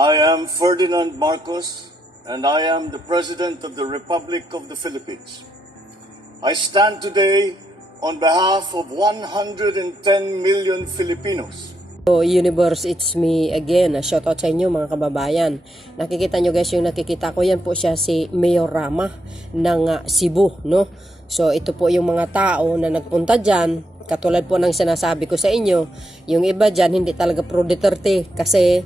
I am Ferdinand Marcos, and I am the President of the Republic of the Philippines. I stand today on behalf of 110 million Filipinos. So, Universe, it's me again. Shoutout sa inyo mga kababayan. Nakikita nyo guys, yung nakikita ko, yan po siya si Mayor Rama ng Cebu, no? So, ito po yung mga tao na nagpunta dyan. Katulad po ng sinasabi ko sa inyo, yung iba dyan hindi talaga pro Duterte kasi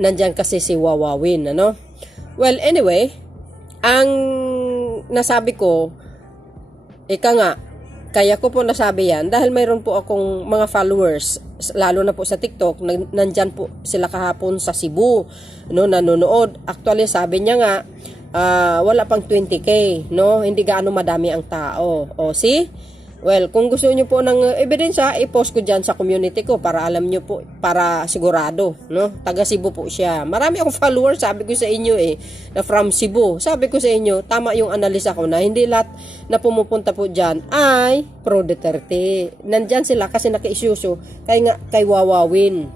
nandyan kasi si Wawawin, ano? Well, anyway, ang nasabi ko, ika nga, kaya ko po nasabi yan dahil mayroon po akong mga followers, lalo na po sa TikTok, nandyan po sila kahapon sa Cebu, no, nanonood. Actually, sabi niya nga, wala pang 20K, no? Hindi gaano madami ang tao. O, see? Well, kung gusto niyo po ng ebidensya, i-post ko dyan sa community ko para alam niyo po, para sigurado, no? Taga Cebu po siya. Marami akong followers, sabi ko sa inyo na from Cebu. Sabi ko sa inyo, tama yung analisa ko na hindi lahat na pumupunta po dyan ay pro Duterte. Nandyan sila kasi naka-isyuso kay Wawawin.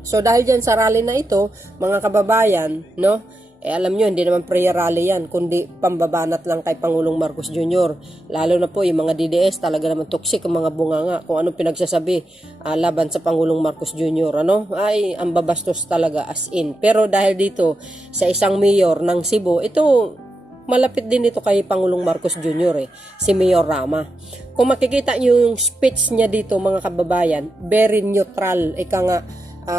So, dahil dyan sa rally na ito, mga kababayan, no? Alam nyo, hindi naman prayer rally yan, kundi pambabanat lang kay Pangulong Marcos Jr. Lalo na po yung mga DDS, talaga naman toxic ang mga bunganga. Kung anong pinagsasabi laban sa Pangulong Marcos Jr. Ano? Ay, ang babastos talaga as in. Pero dahil dito, sa isang mayor ng Cebu, ito, malapit din ito kay Pangulong Marcos Jr. Si Mayor Rama. Kung makikita nyo yung speech niya dito, mga kababayan, very neutral. Ika nga,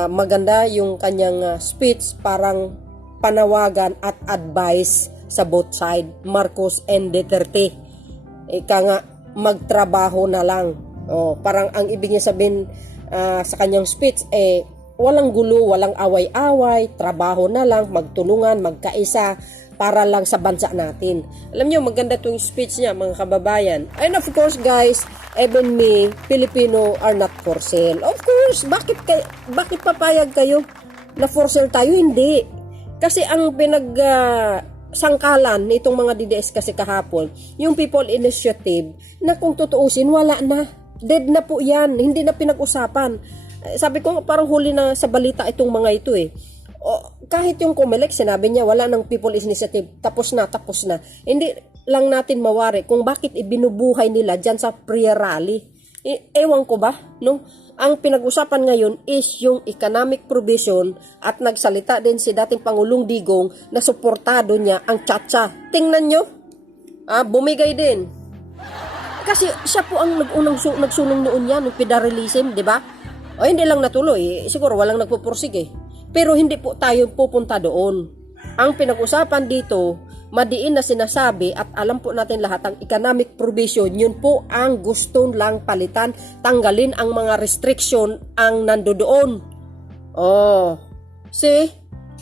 maganda yung kanyang speech, parang panawagan at advice sa both side, Marcos and Duterte. Ika nga, magtrabaho na lang. Parang ang ibig niya sabihin sa kanyang speech, walang gulo, walang away-away, trabaho na lang, magtulungan, magkaisa, para lang sa bansa natin. Alam niyo, maganda itong speech niya, mga kababayan. And of course, guys, even me, Filipino are not for sale. Of course, bakit papayag kayo na for sale tayo? Hindi. Kasi ang sangkalan nitong mga DDS kasi kahapon, yung People Initiative, na kung tutuusin, wala na. Dead na po yan. Hindi na pinag-usapan. Sabi ko, parang huli na sa balita itong mga ito kahit yung Comelec, sinabi niya, wala ng People Initiative. Tapos na. Hindi lang natin mawari kung bakit ibinubuhay nila dyan sa prayer rally. Ewan ko ba, no? Ang pinag-usapan ngayon is yung economic provision at nagsalita din si dating Pangulong Digong na suportado niya ang Chacha. Tingnan nyo, bumigay din. Kasi siya po ang nagsulong noon yan, yung federalism, di ba? O hindi lang natuloy, siguro walang nagpupursige. Pero hindi po tayo pupunta doon. Ang pinag-usapan dito, madiin na sinasabi at alam po natin lahat ang economic provision, yun po ang gusto lang palitan, tanggalin ang mga restriction ang nandoon. See?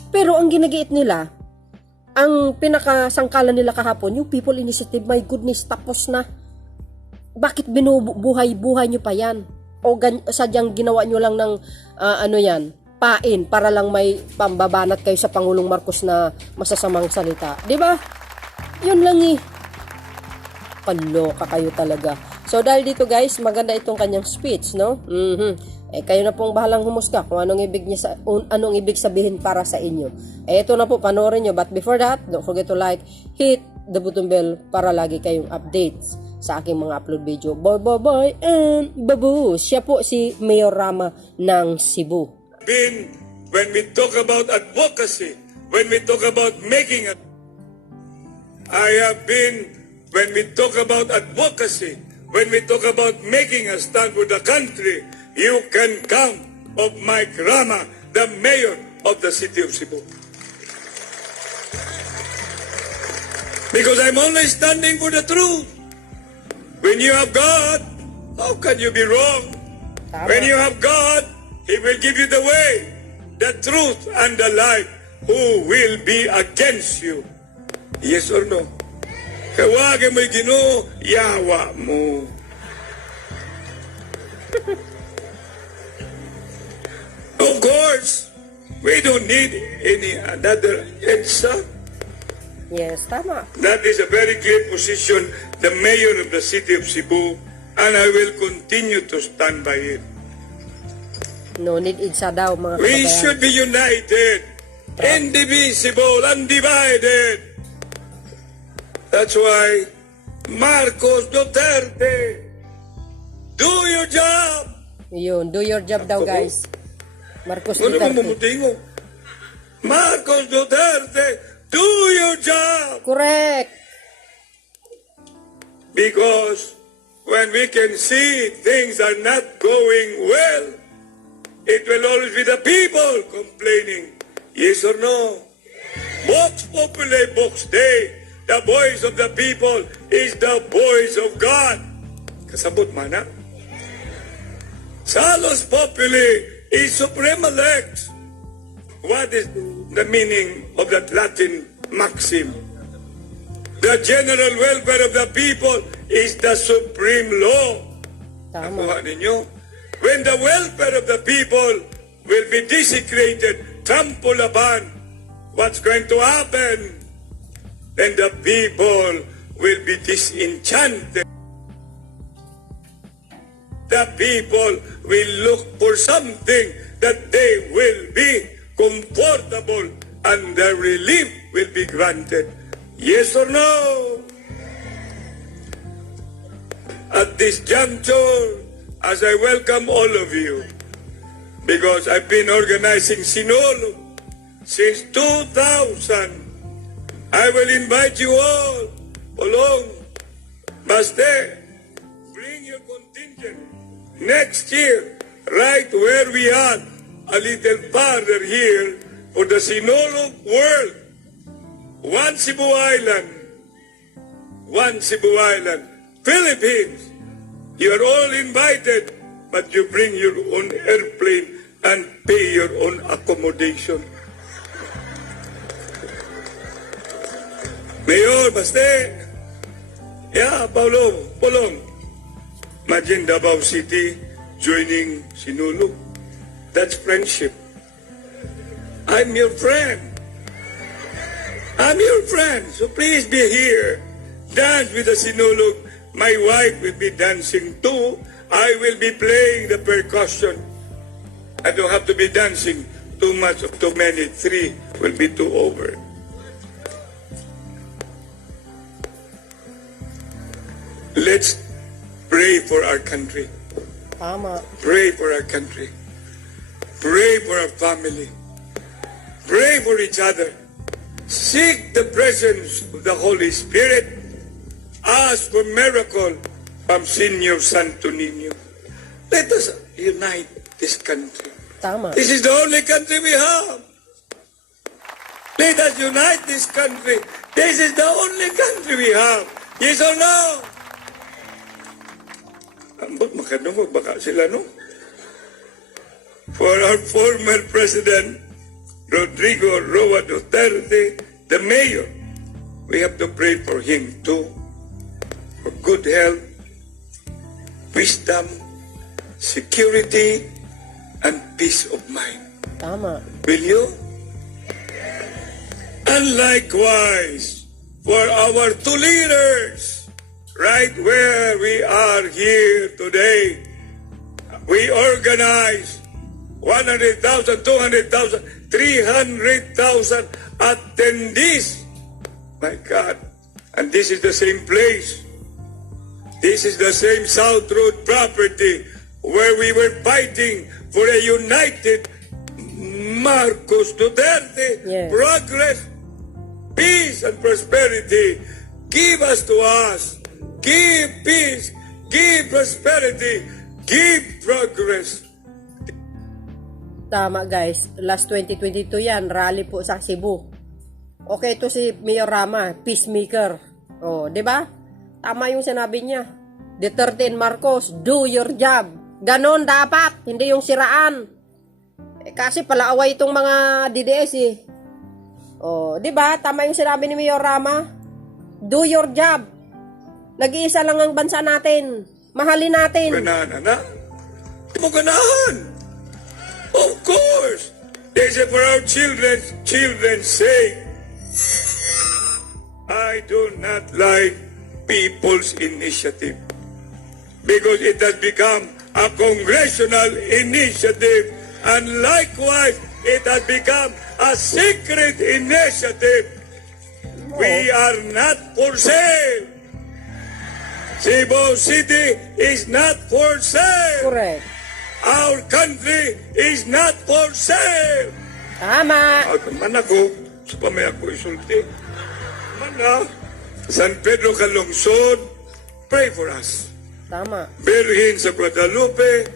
Pero ang ginagiit nila, ang pinakasangkalan nila kahapon, yung People Initiative, my goodness, tapos na. Bakit binubuhay-buhay nyo pa yan? O sadyang ginawa nyo lang ng pain para lang may pambabanat kayo sa Pangulong Marcos na masasamang salita. 'Di ba? 'Yun lang Kaloka kayo talaga. So dahil dito guys, maganda itong kanyang speech, no? Kayo na pong bahalang humusga kung anong ibig sabihin para sa inyo. Ito na po, panoorin nyo. But before that, don't forget to like, hit the button bell para lagi kayong updates sa aking mga upload video. Bye and babu. Siya po si Mayor Rama ng Cebu. When we talk about advocacy, when we talk about making it, I have been, when we talk about advocacy, when we talk about making a stand for the country, you can count of Mike Rama, the mayor of the city of Cebu. Because I'm always standing for the truth. When you have God, how can you be wrong? When you have God, He will give you the way, the truth, and the life. Who will be against you? Yes or no? Kawagin mo'y Ginoo, yawa mo. Of course, we don't need any another EDSA. Yes, tama. That is a very clear position, the mayor of the city of Cebu, and I will continue to stand by it. No need idsa daw mga We kababayan. should be united, indivisible, undivided. That's why Marcos Duterte, do your job. Yun, do your job daw guys. Marcos Ano ba Duterte. mamutingo? Marcos Duterte, do your job. Correct. Because when we can see things are not going well, it will always be the people complaining. Yes or no? Vox Populi, Vox Dei. The voice of the people is the voice of God. Kasabot mana? Salus Populi is supreme lex. What is the meaning of that Latin maxim? The general welfare of the people is the supreme law. Tama. Nakuha ninyo? When the welfare of the people will be desecrated, trampled upon, what's going to happen? Then the people will be disenchanted. The people will look for something that they will be comfortable and the relief will be granted. Yes or no? At this juncture, as I welcome all of you, because I've been organizing Sinolo since 2000, I will invite you all along. Baste, bring your contingent next year, right where we are, a little farther here, for the Sinolo World. One Cebu Island, Philippines. You are all invited, but you bring your own airplane and pay your own accommodation. Mayor, baste. Yeah, Polong. Imagine Davao City joining Sinulog. That's friendship. I'm your friend. So please be here. Dance with the Sinulog. My wife will be dancing too. I will be playing the percussion. I don't have to be dancing too much or too many. 3 will be too over. Let's pray for our country. Tama. Pray for our country. Pray for our family. Pray for each other. Seek the presence of the Holy Spirit. Ask for miracle from Senior Santo Niño. Let us unite this country. Tama. This is the only country we have. Let us unite this country. This is the only country we have. Yes or no? Ambot makadungog baka sila, no? For our former President, Rodrigo Roa Duterte, the mayor, we have to pray for him too. For good health, wisdom, security, and peace of mind. Tama. Will you? And likewise, for our two leaders, right where we are here today, we organize 100,000, 200,000, 300,000 attendees. My God. And this is the same place. This is the same South Road property where we were fighting for a united Marcos Duterte Yes. progress, peace and prosperity. Give us to us. Give peace. Give prosperity. Give progress. Tama guys, last 2022 yan, rally po sa Cebu. Okay, to si Mayor Rama, peacemaker. Oh, 'di ba? Tama yung sinabi niya. Duterte and Marcos, do your job. Ganon dapat, hindi yung siraan. Kasi palaaway itong mga DDS eh. Oh, 'di ba? Tama yung sinabi ni Mayor Rama. Do your job. Nag-iisa lang ang bansa natin. Mahalin natin. Ganahan na. Mo ganahan. Of course. This is for our children's sake. I do not like people's initiative because it has become a congressional initiative And likewise, it has become a secret initiative. We are not for sale. Cebu City is not for sale. Correct. Our country is not for sale. Tama. Man ako, sa pamaya ko isulti. Man San Pedro Calungsod, pray for us. Tama. Birhin sa Guadalupe,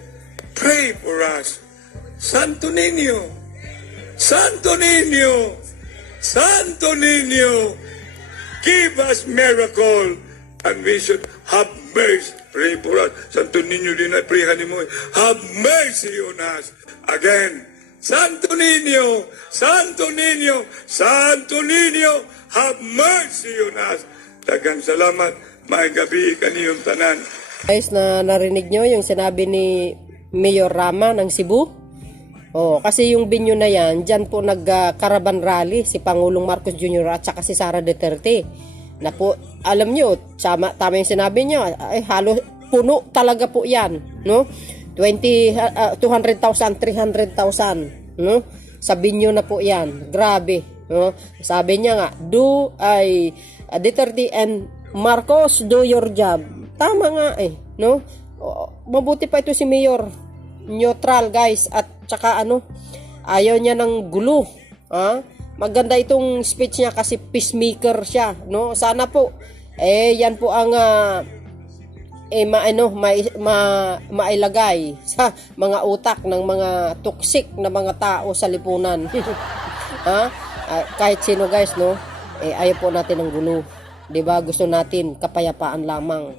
pray for us. Santo Niño, Santo Niño, Santo Niño, give us miracle and we should have mercy. Pray for us. Santo Niño din ay prayhan mo. Have mercy on us. Again, Santo Niño, Santo Niño, Santo Niño, have mercy on us. Daghang salamat. May gabi kaniyong tanan. Guys, na narinig nyo yung sinabi ni Mayor Rama ng Cebu? Oh, kasi yung binyo na yan, dyan po nag-caravan rally si Pangulong Marcos Jr. at saka si Sara Duterte. Na po, alam nyo, tama yung sinabi niya, ay halos puno talaga po yan, no? 200,000, 300,000, no? Sa binyo na po yan. Grabe, no? Sabi niya nga, Duterte and Marcos, do your job. Tama nga no? Mabuti pa ito si Mayor. Neutral, guys, at saka ayaw niya ng gulo. Maganda itong speech niya kasi peacemaker siya, no? Sana po yan po ang mailagay sa mga utak ng mga toxic na mga tao sa lipunan. Kahit sino, guys, no? Ayaw po natin ng gulo. 'Di ba? Gusto natin kapayapaan lamang.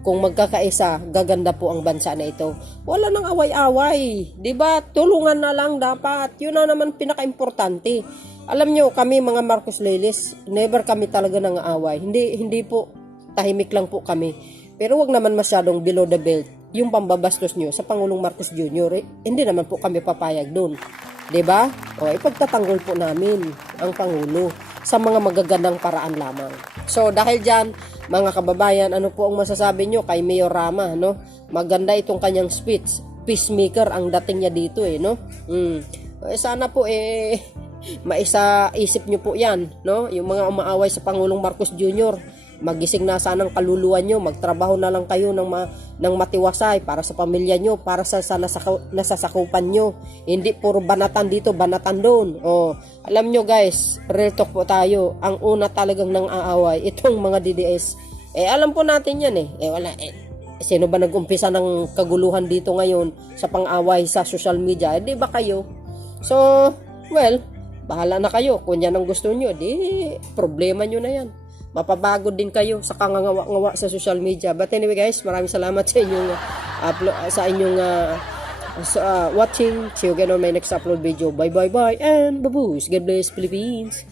Kung magkakaisa, gaganda po ang bansa na ito. Wala nang away-away. 'Di ba? Tulungan na lang dapat. 'Yun na naman pinaka-importante. Alam nyo, kami mga Marcos Lelis, never kami talaga nang away. Hindi po, tahimik lang po kami. Pero wag naman masyadong below the belt. Yung pambabastos nyo sa Pangulong Marcos Jr., hindi naman po kami papayag doon. 'Di ba? Ipagtatanggol po namin ang Pangulo sa mga magagandang paraan lamang. So dahil dyan, mga kababayan, ano po ang masasabi nyo kay Mayor Rama, no? Maganda itong kanyang speech. Peacemaker ang dating niya dito, no? Sana po maisa-isip nyo po yan, no? Yung mga umaaway sa Pangulong Marcos Jr., magising na sana ang kaluluwa nyo, magtrabaho na lang kayo ng matiwasay para sa pamilya nyo, para sa nasasakupan nyo. Hindi puro banatan dito, banatan doon. Alam nyo, guys, real talk po tayo. Ang una talagang nang aaway, itong mga DDS. Alam po natin yan wala sino ba nag-umpisa ng kaguluhan dito ngayon sa pang-away sa social media? Di ba kayo? So, well, bahala na kayo. Kung yan ang gusto nyo, di problema nyo na yan. Mapabagod din kayo sa kangangawa-ngawa sa social media. But anyway, guys, maraming salamat sa inyong watching. See you again on my next upload video. Bye and baboos. God bless Philippines.